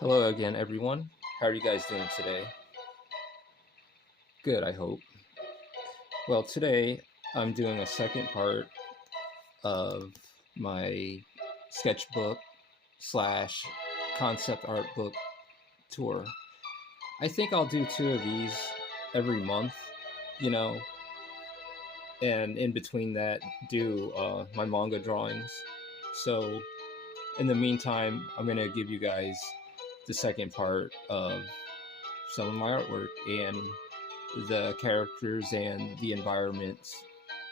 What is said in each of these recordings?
Hello again, everyone. How are you guys doing today? Good, I hope. Well, today I'm doing a second part of my sketchbook slash concept art book tour. I think I'll do two of these every month, you know, and in between that, do my manga drawings. So, in the meantime, I'm going to give you guys the second part of some of my artwork and the characters and the environments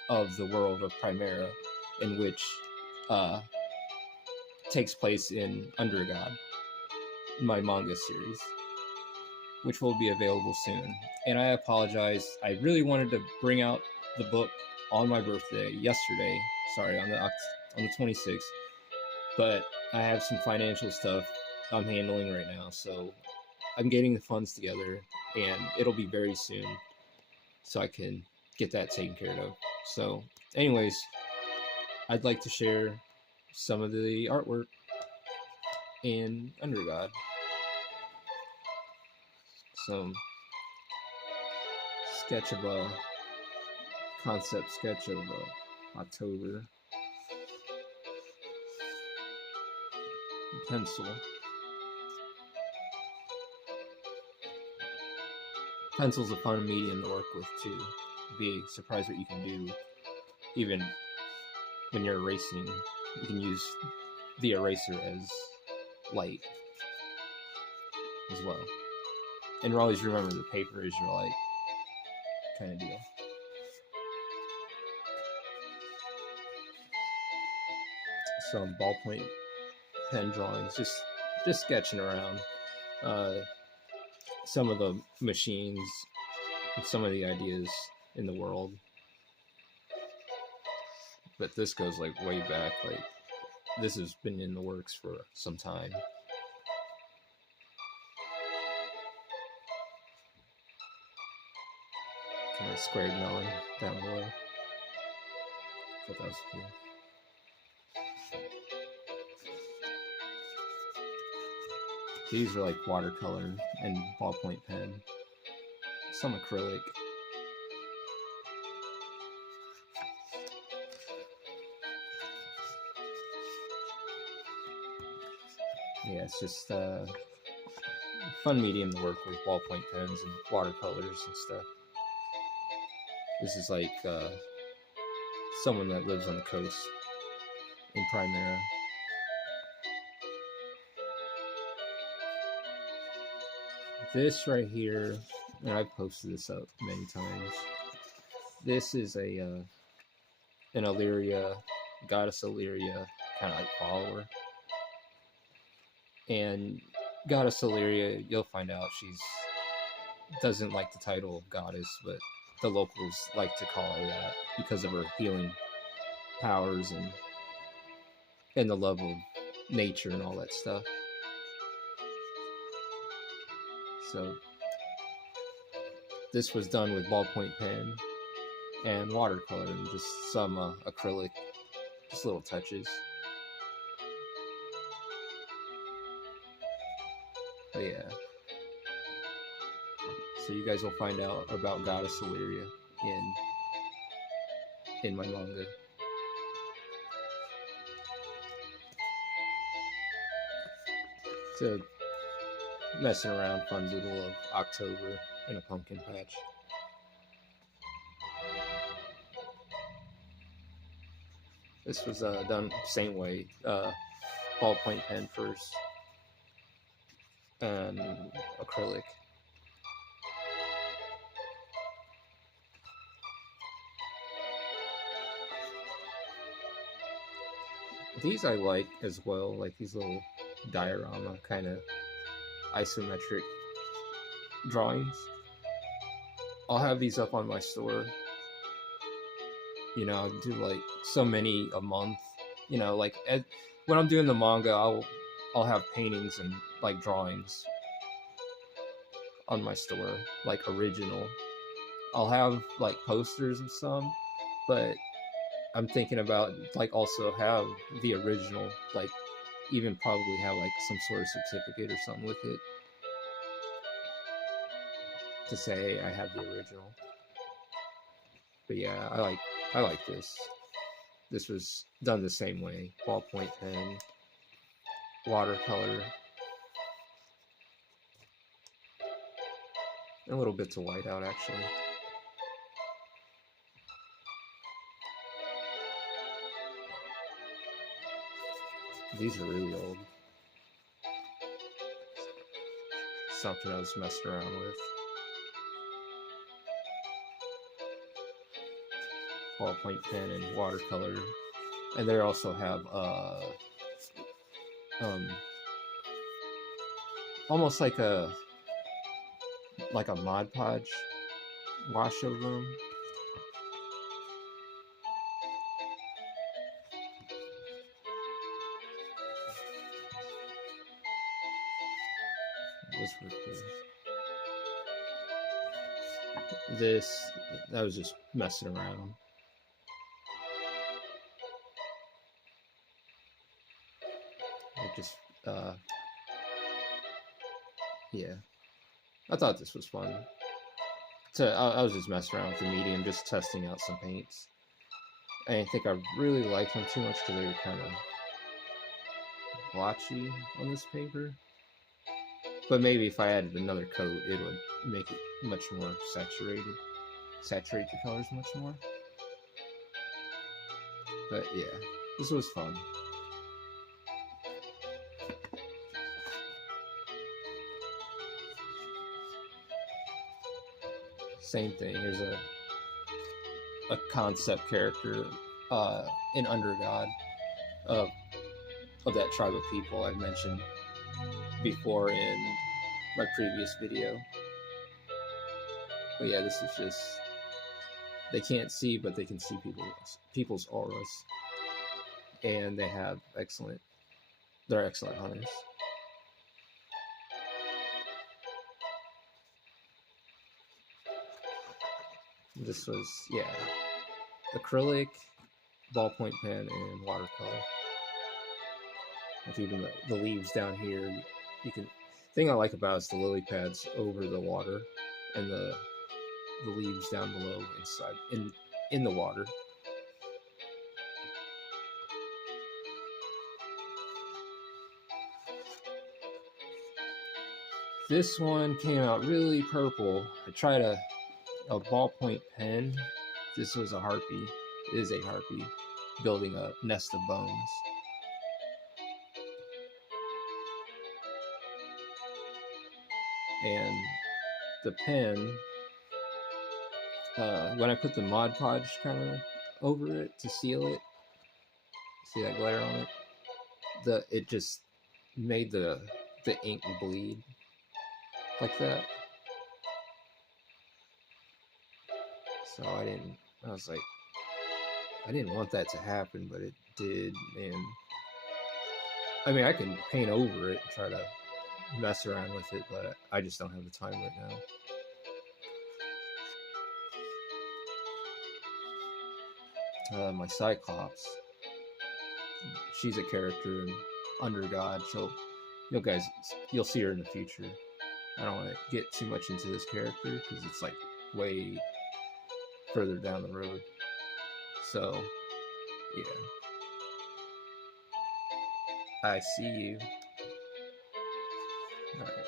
of the world of Primera, in which uh, takes place in Under God, my manga series, which will be available soon. And I apologize. I really wanted to bring out the book on my birthday yesterday. Sorry, on the 26th, but I have some financial stuff I'm handling right now, so I'm getting the funds together, and it'll be very soon, so I can get that taken care of. So, anyways, I'd like to share some of the artwork in Under God. Some sketch of a concept sketch of October. Pencil. Pencil's a fun medium to work with too. Be surprised what you can do, even when you're erasing. You can use the eraser as light as well. And always remember the paper is your light kind of deal. Some ballpoint pen drawings, just sketching around some of the machines and some of the ideas in the world. But this goes like way back. Like this has been in the works for some time. Kind of squared melon down below. Thought that was cool. These are like watercolor and ballpoint pen. Some acrylic. Yeah, it's just a fun medium to work with ballpoint pens and watercolors and stuff. This is like someone that lives on the coast in Primera. This right here, and I've posted this up many times. This is an Illyria, goddess Illyria, kind of like follower. And goddess Illyria, you'll find out she's doesn't like the title of goddess, but the locals like to call her that because of her healing powers and the love of nature and all that stuff. So this was done with ballpoint pen and watercolor and just some acrylic, just little touches. But yeah. So you guys will find out about Goddess Illyria in my manga. It's a messing around fun doodle of October in a pumpkin patch. This was done same way, ballpoint pen first, and acrylic. These I like as well, like these little diorama kind of isometric drawings. I'll have these up on my store. I'll do like so many a month. Like when I'm doing the manga, I'll have paintings and like drawings on my store, like original. I'll have like posters of some, but I'm thinking about like also have the original like even probably have like some sort of certificate or something with it to say I have the original. But yeah, I like this. This was done the same way. Ballpoint pen, watercolor, and a little bits of whiteout actually. These are really old. Something I was messing around with. Ballpoint pen and watercolor. And they also have almost like a Mod Podge wash over them. This was cool. This, I was just messing around. It just, yeah. I thought this was fun. I was just messing around with the medium, just testing out some paints. I didn't think I really liked them too much because they were kind of blotchy on this paper. But maybe if I added another coat, it would make it much more saturated. Saturate the colors much more. But yeah, this was fun. Same thing. Here's a concept character, an undergod of that tribe of people I mentioned before in my previous video. But yeah, this is just, they can't see, but they can see people's auras, and they're excellent hunters. This was, yeah, acrylic, ballpoint pen, and watercolor. Like even the leaves down here, you can. Thing I like about it is the lily pads over the water, and the leaves down below inside in the water. This one came out really purple. I tried a ballpoint pen. This was a harpy. It is a harpy building a nest of bones. And the pen, when I put the Mod Podge kind of over it to seal it, see that glare on it? It just made the ink bleed like that. So I was like, I didn't want that to happen, but it did. And I mean, I can paint over it and try to mess around with it, but I just don't have the time right now. My Cyclops, she's a character in Undergod. You'll see her in the future. I don't want to get too much into this character because it's like way further down the road. So, yeah. I see you. Alright.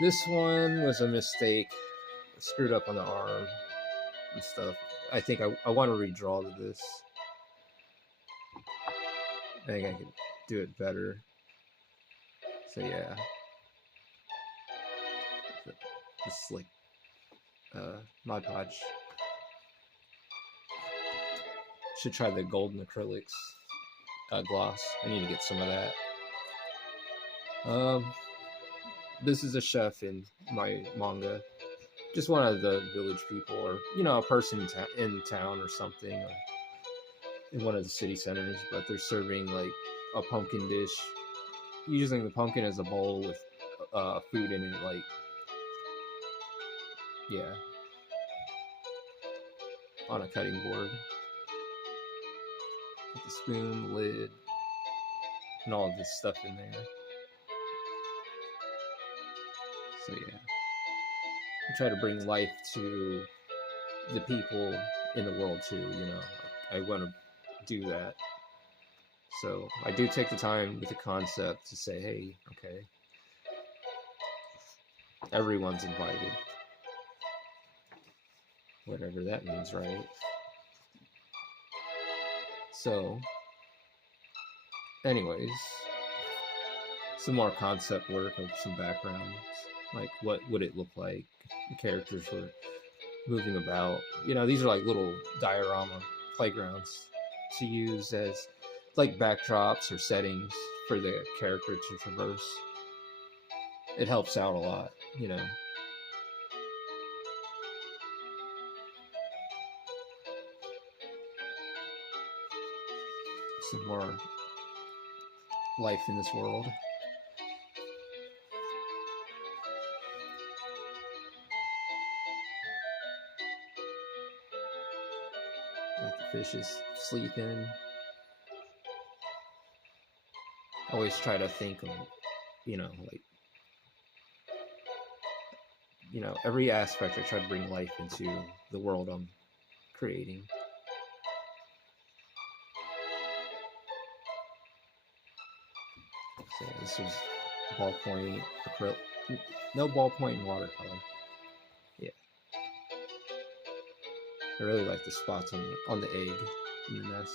This one was a mistake. I screwed up on the arm and stuff. I think I want to redraw to this. I think I could do it better. So yeah. The slick Mod Podge. Should try the golden acrylics gloss. I need to get some of that. This is a chef in my manga. Just one of the village people, or a person in town or something, or in one of the city centers. But they're serving like a pumpkin dish, using the pumpkin as a bowl with food in it, like on a cutting board. With the spoon, lid, and all of this stuff in there. So yeah, I try to bring life to the people in the world too. I want to do that. So I do take the time with the concept to say, hey, okay, everyone's invited, whatever that means, right? So, anyways, some more concept work of some backgrounds, like what would it look like? The characters were moving about. These are like little diorama playgrounds to use as like backdrops or settings for the character to traverse. It helps out a lot. Some more life in this world. Like the fish is sleeping. I always try to think of, like, every aspect I try to bring life into the world I'm creating. So this is ballpoint acrylic. No ballpoint and watercolor. Yeah. I really like the spots on the egg in the nest.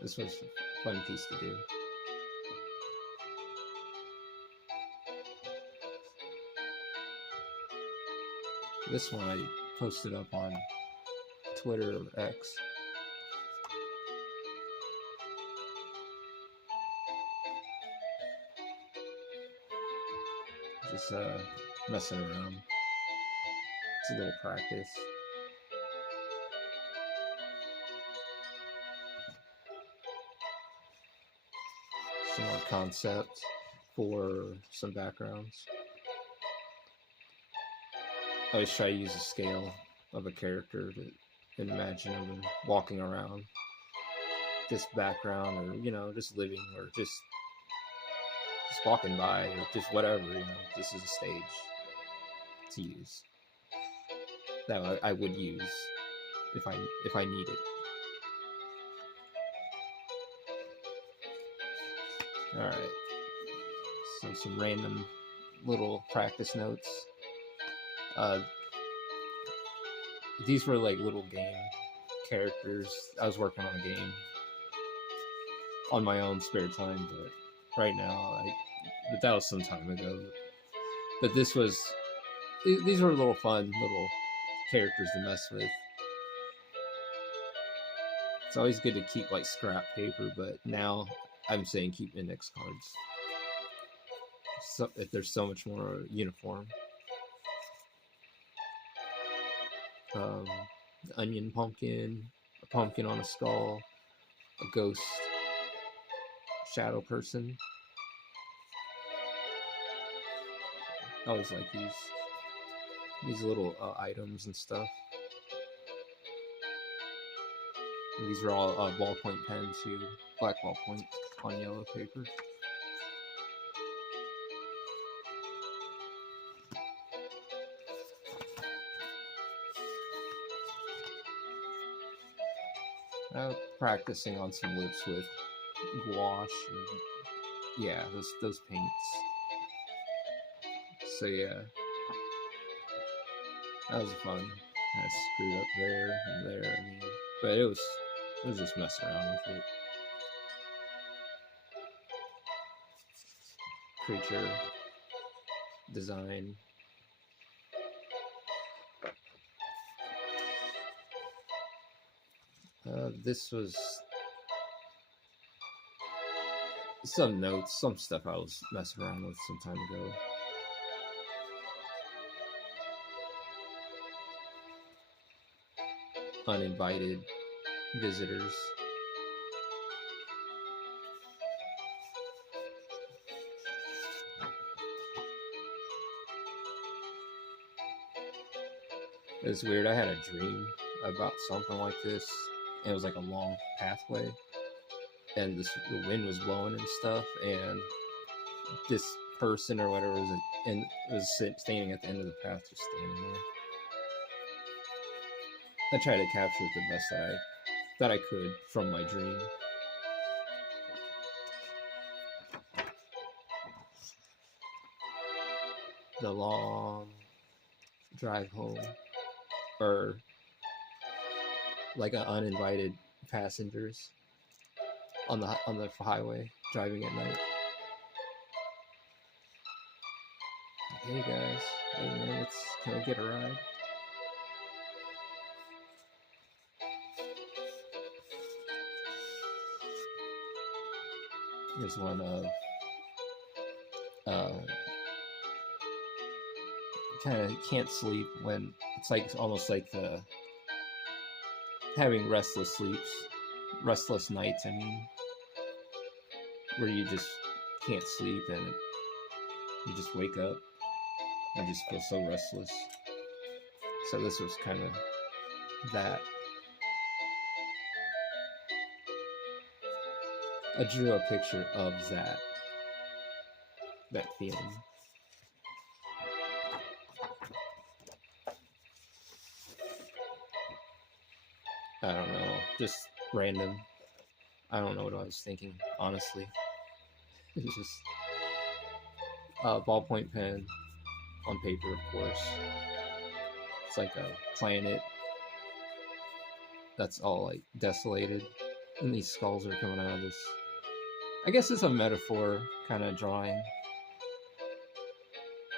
This was a fun piece to do. This one I posted up on Twitter or X. Just messing around. It's a little practice. Some more concept for some backgrounds. I always try to use a scale of a character to imagine them walking around this background, or just living, or just walking by, or just whatever. This is a stage to use that I would use if I need it. All right. So some random little practice notes. These were like little game characters. I was working on a game on my own spare time, but right now, but that was some time ago. But these were little fun little characters to mess with. It's always good to keep like scrap paper, but now I'm saying keep index cards. So if there's so much more uniform. Onion pumpkin, a pumpkin on a skull, a ghost, shadow person. I always like these little items and stuff. And these are all ballpoint pens too, black ballpoint on yellow paper. Practicing on some lips with gouache, and yeah, those paints. So yeah, that was fun. I screwed up there and there. But it was just messing around with it. Creature design. This was some notes, some stuff I was messing around with some time ago. Uninvited visitors. It was weird. I had a dream about something like this, and it was like a long pathway. and the wind was blowing and stuff, and this person or whatever was standing at the end of the path, just standing there. I tried to capture it the best that I could from my dream. The long drive home, or like uninvited passengers on the highway driving at night. Hey guys, hey man, can I get a ride? There's one of kind of can't sleep when it's like almost like the having restless nights. I mean, where you just can't sleep and you just wake up and just feel so restless. So this was kind of that. I drew a picture of that feeling. I don't know, just random. I don't know what I was thinking, honestly. It was just a ballpoint pen on paper, of course. It's like a planet that's all like desolated, and these skulls are coming out of this. I guess it's a metaphor kind of drawing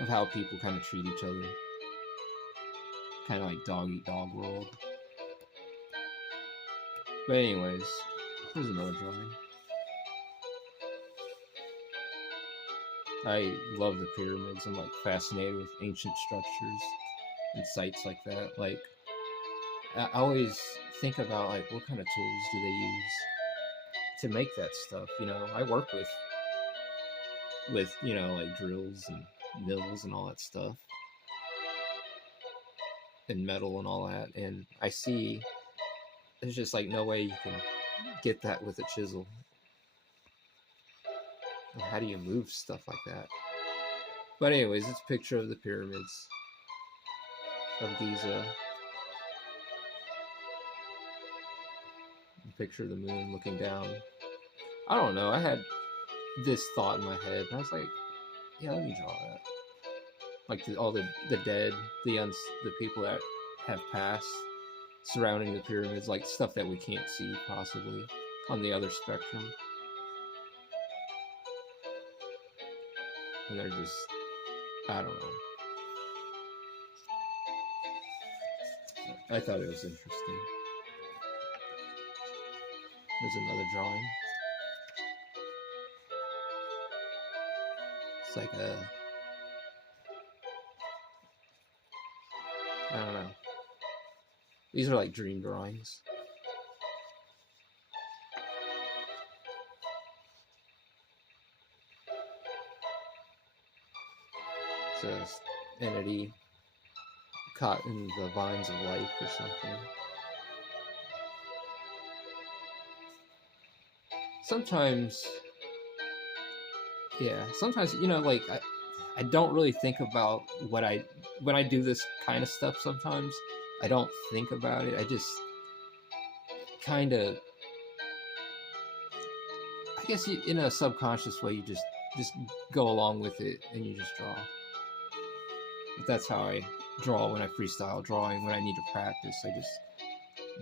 of how people kind of treat each other. Kind of like dog eat dog world. But anyways, here's another drawing. I love the pyramids. I'm like fascinated with ancient structures and sites like that. Like, I always think about like what kind of tools do they use to make that stuff. You know, I work with you know, like drills and mills and all that stuff, and metal and all that, and I see there's just like no way you can get that with a chisel. And how do you move stuff like that? But anyways, it's a picture of the pyramids of Giza. A picture of the moon looking down. I don't know, I had this thought in my head, and I was like, yeah, let me draw that. Like all the dead, the people that have passed surrounding the pyramids, like stuff that we can't see possibly on the other spectrum. And they're just, I don't know. I thought it was interesting. There's another drawing. It's like I don't know. These are like dream drawings. It's an entity caught in the vines of life or something. Sometimes, you know, like I don't really think about when I do this kind of stuff. Sometimes I don't think about it. I just kind of, I guess in a subconscious way, you just go along with it and you just draw. But that's how I draw when I freestyle drawing. When I need to practice, I just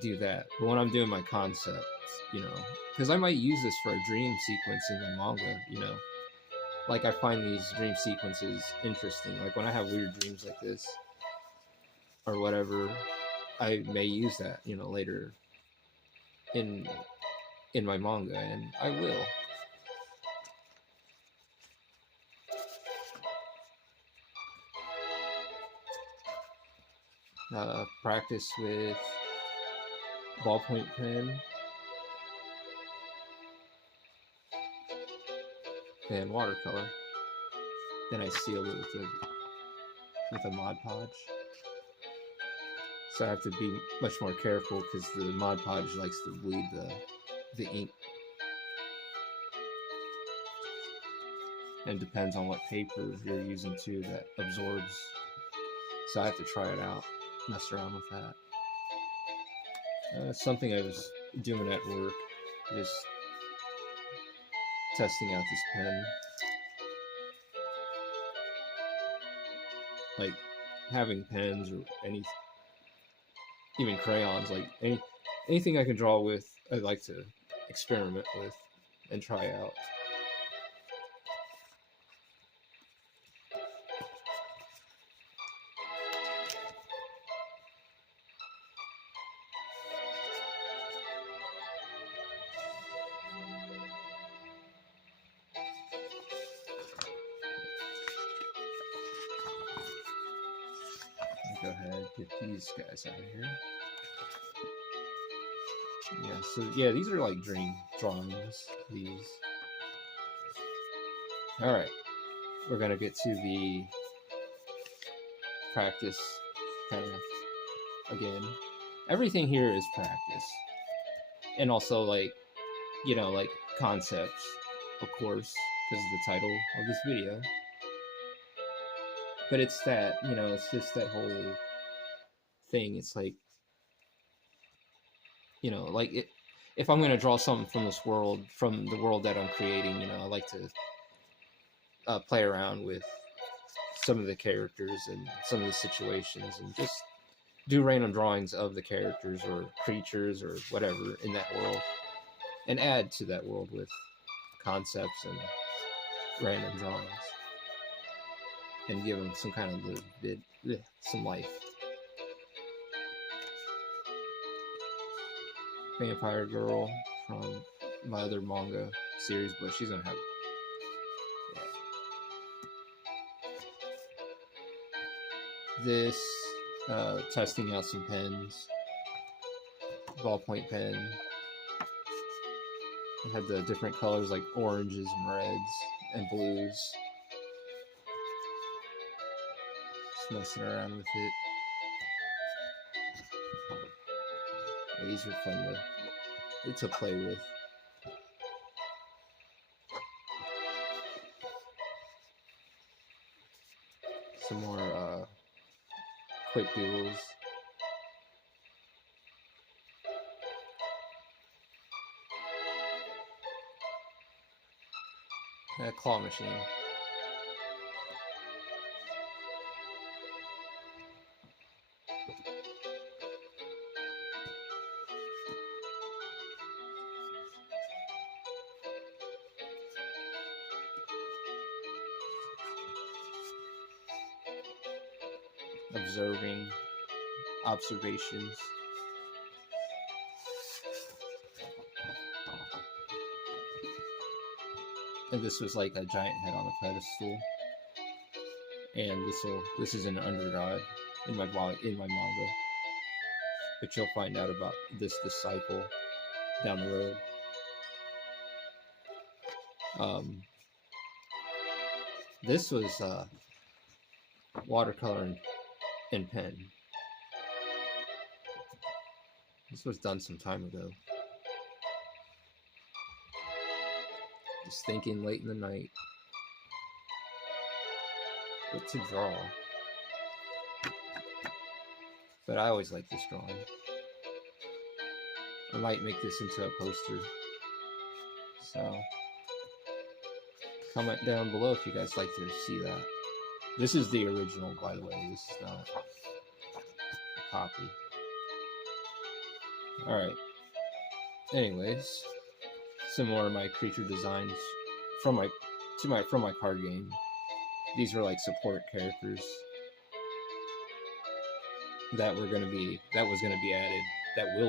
do that. But when I'm doing my concepts, you know, because I might use this for a dream sequence in my manga, you know. Like I find these dream sequences interesting. Like when I have weird dreams like this or whatever, I may use that, you know, later in my manga, and I will. Practice with ballpoint pen and watercolor. Then I sealed it with a Mod Podge. So I have to be much more careful because the Mod Podge likes to bleed the ink. and it depends on what paper you're using too that absorbs. So I have to try it out, mess around with that. Something I was doing at work, just testing out this pen. Like having pens or even crayons, like anything I can draw with, I like to experiment with and try out. Go ahead, get these guys out of here. Yeah, so yeah, these are like dream drawings, these. Alright, we're gonna get to the practice kind of again. Everything here is practice. And also like, like concepts, of course, because of the title of this video. But it's that, it's just that whole thing. It's like, like if I'm going to draw something from this world, from the world that I'm creating, I like to play around with some of the characters and some of the situations and just do random drawings of the characters or creatures or whatever in that world and add to that world with concepts and random drawings and give them some kind of some life. Vampire girl from my other manga series, but she's gonna have this. Testing out some pens, ballpoint pen. It had the different colors like oranges and reds and blues. Just messing around with it. Yeah, these are fun to play with. Some more quick doodles. A claw machine. Observing, observations. And this was like a giant head on a pedestal. And this is an underdog in my manga. But you'll find out about this disciple down the road. This was watercolor and pen. This was done some time ago. Just thinking late in the night what to draw. But I always like this drawing. I might make this into a poster. So comment down below if you guys like to see that. This is the original, by the way. This is not a copy. Alright. Anyways, some more of my creature designs from my card game. These were like support characters that will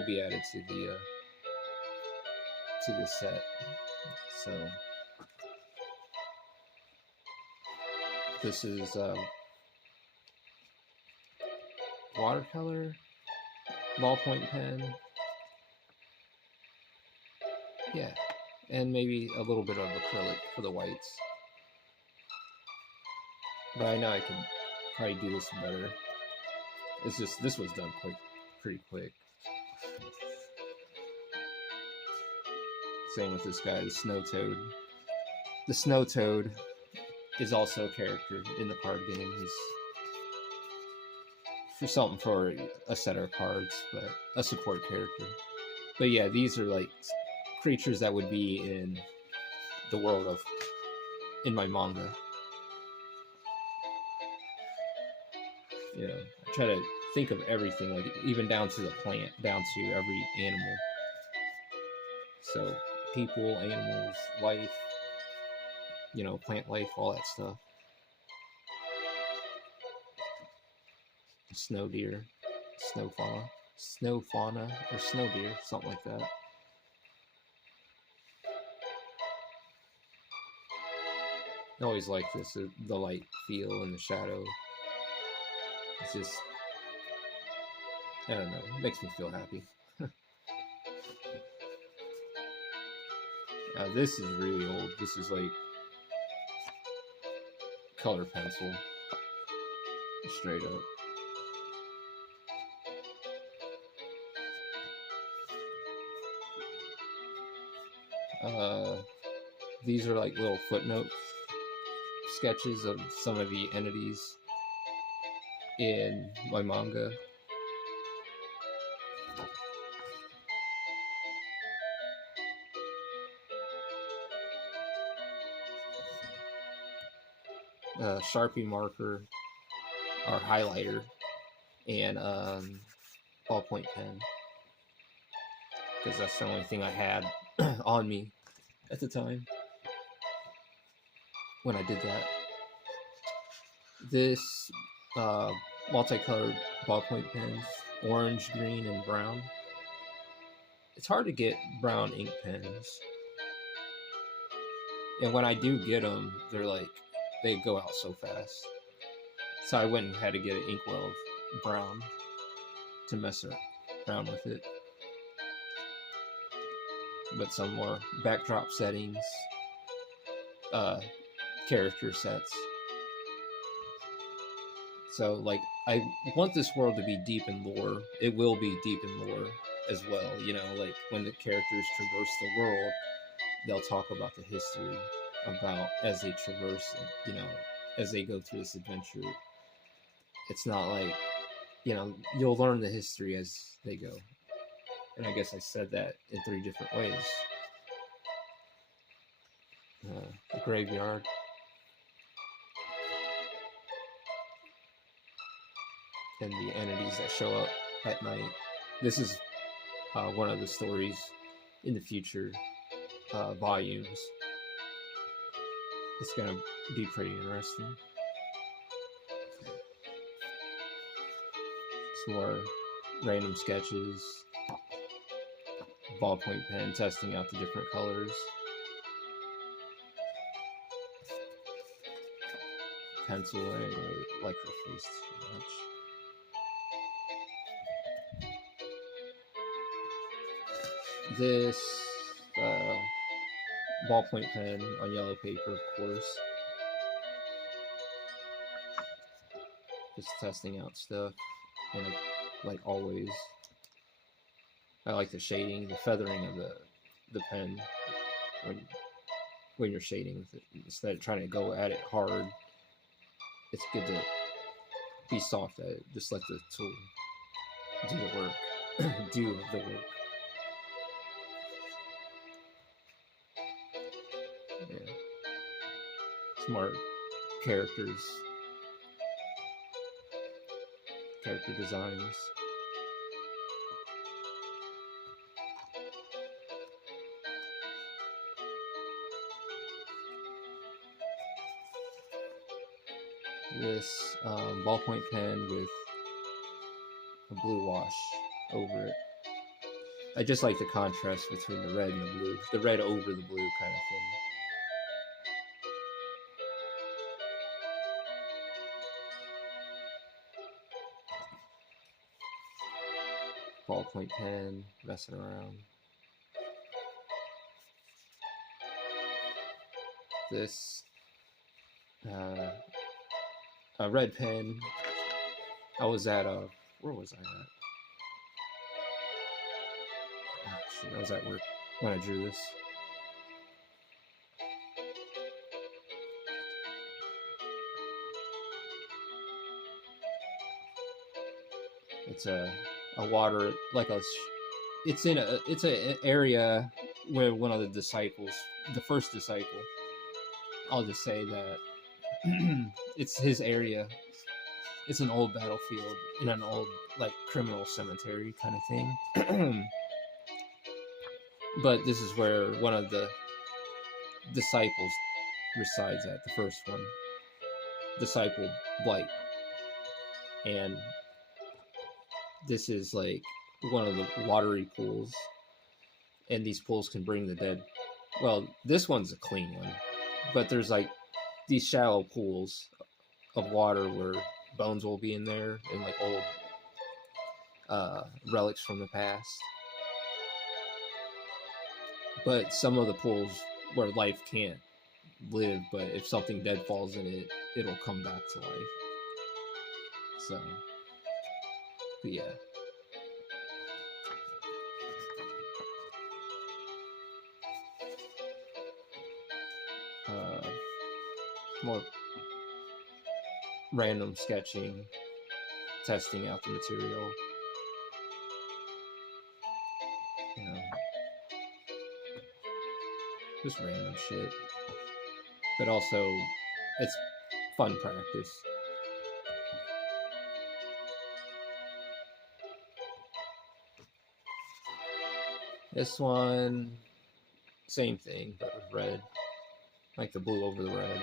be added to the set. So this is watercolor, ballpoint pen, yeah, and maybe a little bit of acrylic for the whites. But I know I can probably do this better. It's just, this was done pretty quick. Same with this guy, the snow toad. The snow toad is also a character in the card game. He's for something for a set of cards, but a support character. But yeah, these are like creatures that would be in the world of in my manga. You know, I try to think of everything, like even down to the plant, down to every animal. So people, animals, life, you know, plant life, all that stuff. Snow deer, snow fauna, or snow deer, something like that. I always like this, the light feel and the shadow. It's just, I don't know, it makes me feel happy. This is really old. This is like color pencil, straight up. These are like little footnote sketches of some of the entities in my manga. Sharpie marker or highlighter and ballpoint pen, because that's the only thing I had on me at the time when I did that. This multicolored ballpoint pens, orange, green, and brown. It's hard to get brown ink pens, and when I do get them, they're like, they go out so fast. So I went and had to get an inkwell of brown to mess around with it. But some more backdrop settings, character sets. So like, I want this world to be deep in lore. It will be deep in lore as well. You know, like when the characters traverse the world, they'll talk about the history about as they traverse, you know, as they go through this adventure. It's not like, you know, you'll learn the history as they go. And I guess I said that in 3 different ways. The graveyard. And the entities that show up at night. This is one of the stories in the future volumes. It's going to be pretty interesting. Some more random sketches. Ballpoint pen, testing out the different colors. Pencil, I didn't really like her face too much. This ballpoint pen on yellow paper, of course. Just testing out stuff, and like always, I like the shading, the feathering of the pen when you're shading with it. Instead of trying to go at it hard, it's good to be soft at it. Just let the tool do the work. Do the work. Yeah. Smart characters. Character designs. This ballpoint pen with a blue wash over it. I just like the contrast between the red and the blue. The red over the blue kind of thing. Ballpoint pen, messing around. This a red pen. I was at where was I at? Oh, shit, I was at work when I drew this. It's a water like a it's a area where one of the disciples, the first disciple, I'll just say that it's his area. It's an old battlefield in an old like criminal cemetery kind of thing. But this is where one of the disciples resides at, the first one, disciple Blight. And this is like one of the watery pools, and these pools can bring the dead. Well, this one's a clean one, but there's like these shallow pools of water where bones will be in there and like old relics from the past. But some of the pools where life can't live, but if something dead falls in it, it'll come back to life. So, but yeah. More random sketching, testing out the material. You know, just random shit. But also, it's fun practice. This one, same thing, but with red. Like the blue over the red.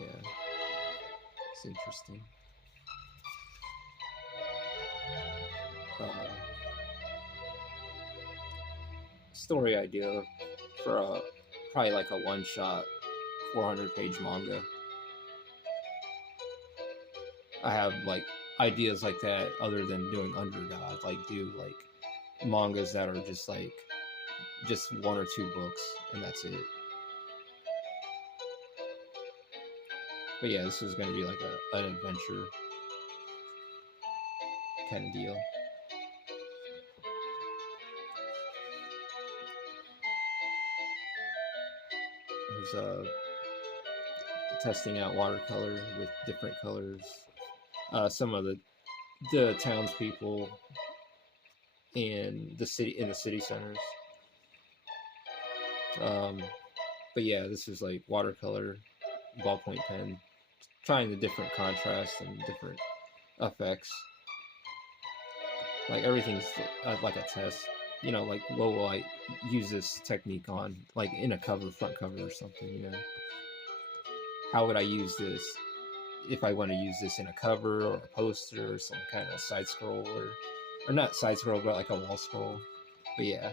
Yeah, it's interesting. Story idea for probably like a one-shot 400-page manga. I have like ideas like that other than doing Undergod. Like do like mangas that are just like just 1 or 2 books and that's it. But yeah, this is going to be like an adventure kind of deal. There's testing out watercolor with different colors. Some of the townspeople in the city centers. But yeah, this is like watercolor, ballpoint pen, trying the different contrasts and different effects. Like everything's like a test. You know, like what will I use this technique on? Like in a cover, front cover or something, you know? How would I use this if I want to use this in a cover or a poster or some kind of side scroll or not side scroll, but like a wall scroll. But yeah.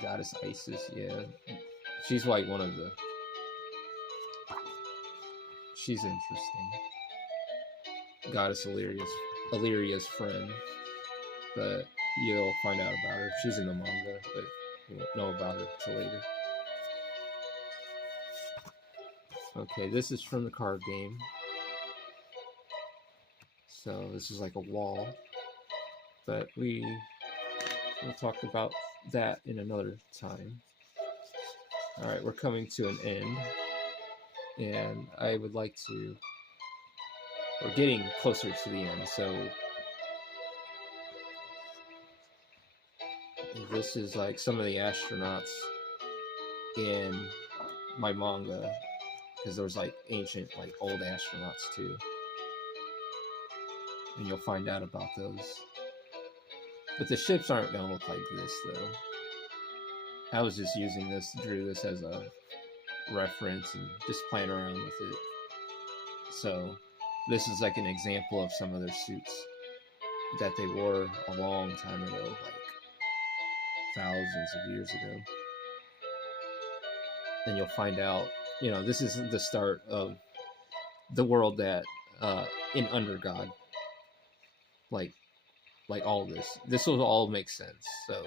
Goddess Isis, yeah. She's like one of the... She's interesting. Goddess Illyria's friend. But you'll find out about her. She's in the manga, but you won't know about her till later. Okay, this is from the card game. So this is like a wall. But we'll talk about that in another time. Alright, we're coming to an end. And I would like to... We're getting closer to the end, so... This is like some of the astronauts in my manga. Because there was like ancient, like old astronauts too. And you'll find out about those. But the ships aren't going to look like this, though. I was just using this, drew this as a reference and just playing around with it. So, this is like an example of some of their suits that they wore a long time ago, like thousands of years ago. And you'll find out, you know, this is the start of the world that, in Undergod, like all this will all make sense. So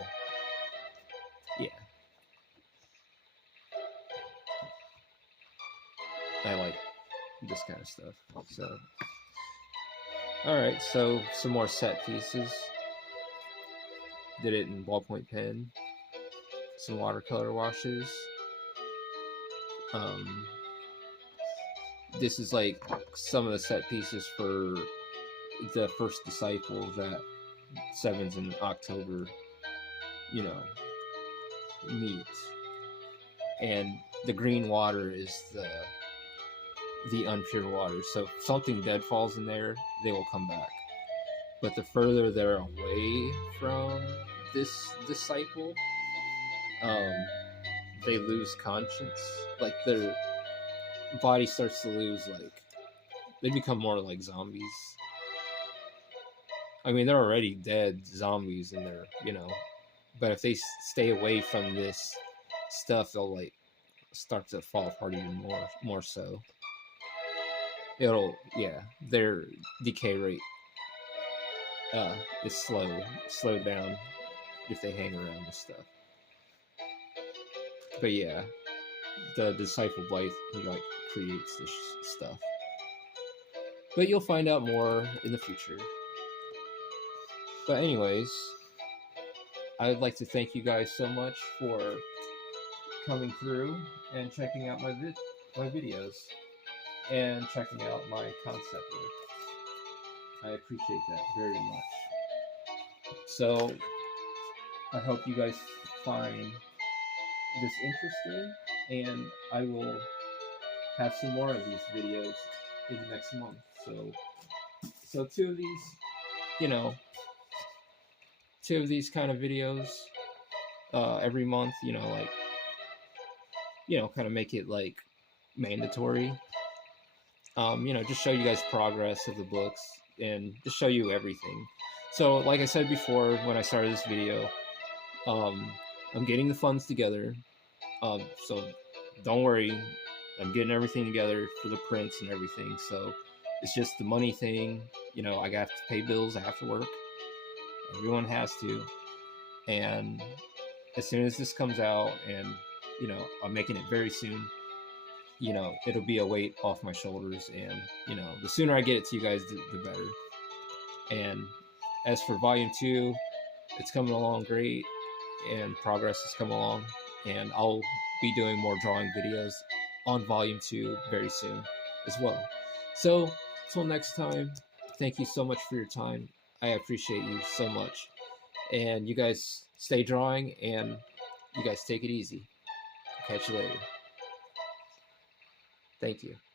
yeah, I like this kind of stuff. So all right, so some more set pieces. Did it in ballpoint pen. some watercolor washes. Um, this is like some of the set pieces for the first disciple that Sevens in October, you know, meets. And the green water is the unpure water. So if something dead falls in there, they will come back. But the further they're away from this disciple, um, they lose conscience. Like their body starts to lose, like they become more like zombies. I mean, they're already dead zombies, and they're, you know, but if they stay away from this stuff, they'll like start to fall apart even more so. It'll, yeah, their decay rate is slowed down if they hang around this stuff. But yeah, the disciple blight, he like creates this stuff. But you'll find out more in the future. But anyways, I'd like to thank you guys so much for coming through and checking out my videos and checking out my concept work. I appreciate that very much. So I hope you guys find this interesting, and I will have some more of these videos in the next month. So two of these, you know, two of these kind of videos every month, you know, like, you know, kind of make it like mandatory. You know, just show you guys progress of the books and just show you everything. So like I said before when I started this video, I'm getting the funds together. So don't worry, I'm getting everything together for the prints and everything. So it's just the money thing. You know, I have to pay bills, I have to work. Everyone has to. And as soon as this comes out, and, you know, I'm making it very soon, you know, it'll be a weight off my shoulders. And, you know, the sooner I get it to you guys, the better. And as for volume 2, it's coming along great, and progress has come along, and I'll be doing more drawing videos on volume 2 very soon as well. So till next time, thank you so much for your time. I appreciate you so much, and you guys stay drawing, and you guys take it easy. Catch you later. Thank you.